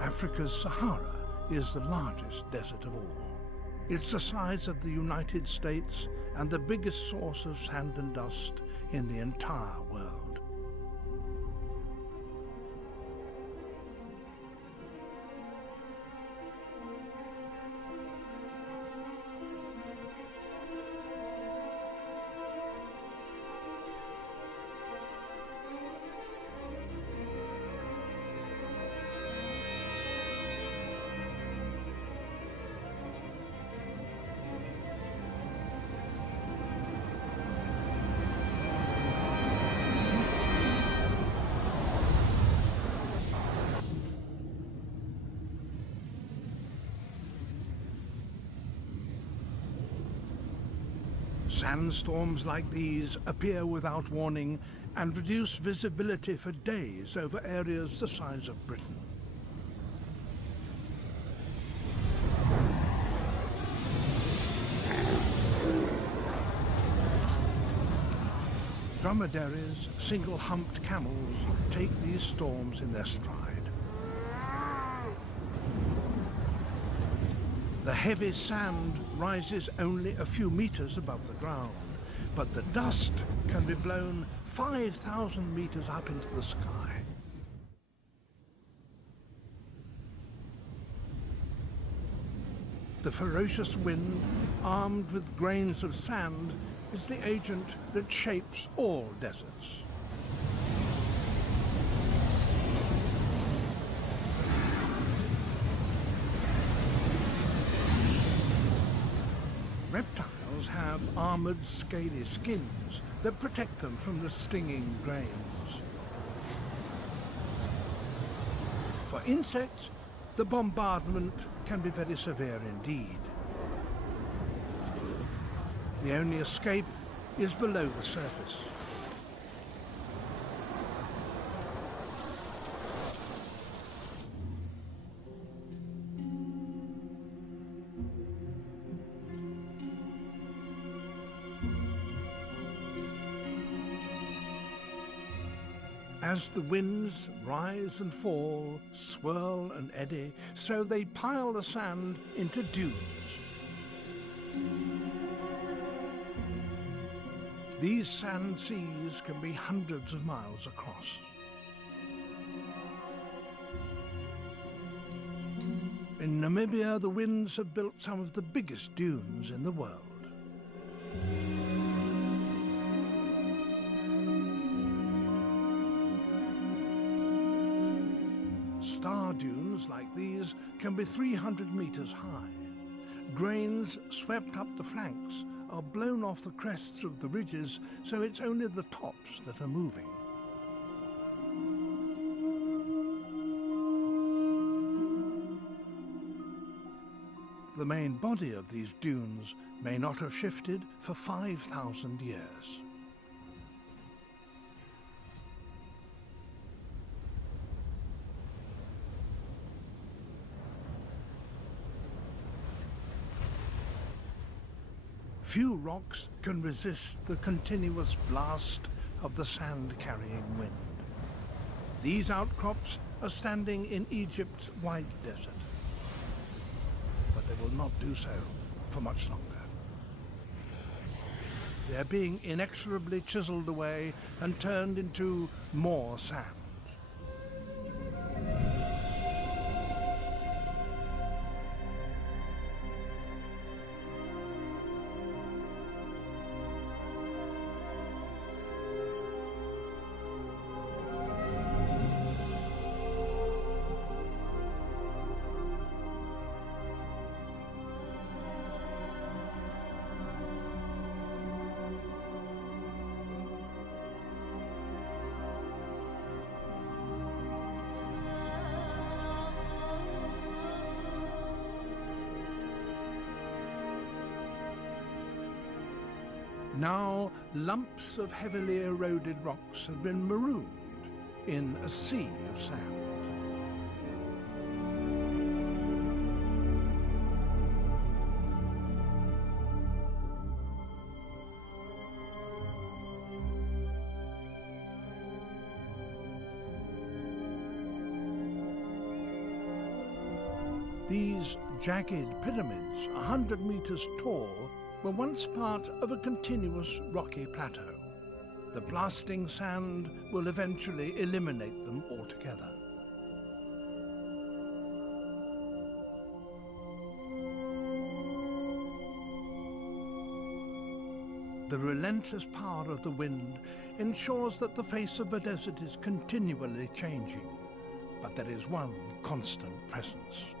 Africa's Sahara is the largest desert of all. It's the size of the United States and the biggest source of sand and dust in the entire world. Sandstorms like these appear without warning and reduce visibility for days over areas the size of Britain. Dromedaries, single-humped camels, take these storms in their stride. The heavy sand rises only a few meters above the ground, but the dust can be blown 5,000 meters up into the sky. The ferocious wind, armed with grains of sand, is the agent that shapes all deserts. Reptiles have armored, scaly skins that protect them from the stinging grains. For insects, the bombardment can be very severe indeed. The only escape is below the surface. As the winds rise and fall, swirl and eddy, so they pile the sand into dunes. These sand seas can be hundreds of miles across. In Namibia, the winds have built some of the biggest dunes in the world. Star dunes like these can be 300 meters high. Grains swept up the flanks are blown off the crests of the ridges, so it's only the tops that are moving. The main body of these dunes may not have shifted for 5,000 years. Few rocks can resist the continuous blast of the sand-carrying wind. These outcrops are standing in Egypt's White Desert, but they will not do so for much longer. They are being inexorably chiseled away and turned into more sand. Now, lumps of heavily eroded rocks have been marooned in a sea of sand. These jagged pyramids, 100 meters tall, were once part of a continuous rocky plateau. The blasting sand will eventually eliminate them altogether. The relentless power of the wind ensures that the face of the desert is continually changing, but there is one constant presence.